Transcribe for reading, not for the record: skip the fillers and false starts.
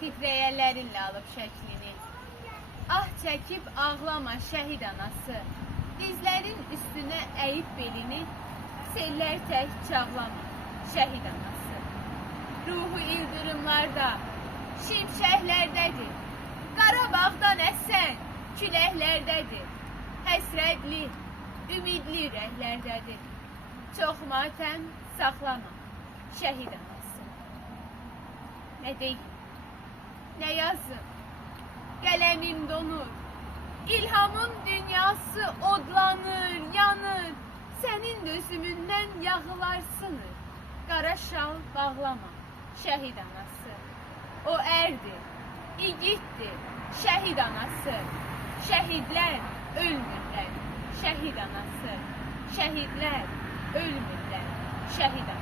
titrəyənlərinlə alıb şəklini. Ah çəkib ağlama şəhid anası, dizlərin üstünə əyib belini, sellər tək çağlama şəhid anası. Ruhu ildırımlarda, şimşəklərdədir, Qarabağdan əsən küləklərdədir, həsrətli, ümidli ürəklərdədir. Çox matəm saxlama şəhid anası. Nə deyim, nə yazım, qələmim donur, İlhamın dünyası odlanır, yanır, sənin dözümündən yağılar sınır. Qara şal bağlama şəhid anası. O ərdir, igiddir şəhid anası. Şəhidlər ölmürlər şəhid anası. Şəhidlər ölmürlər şəhid anası.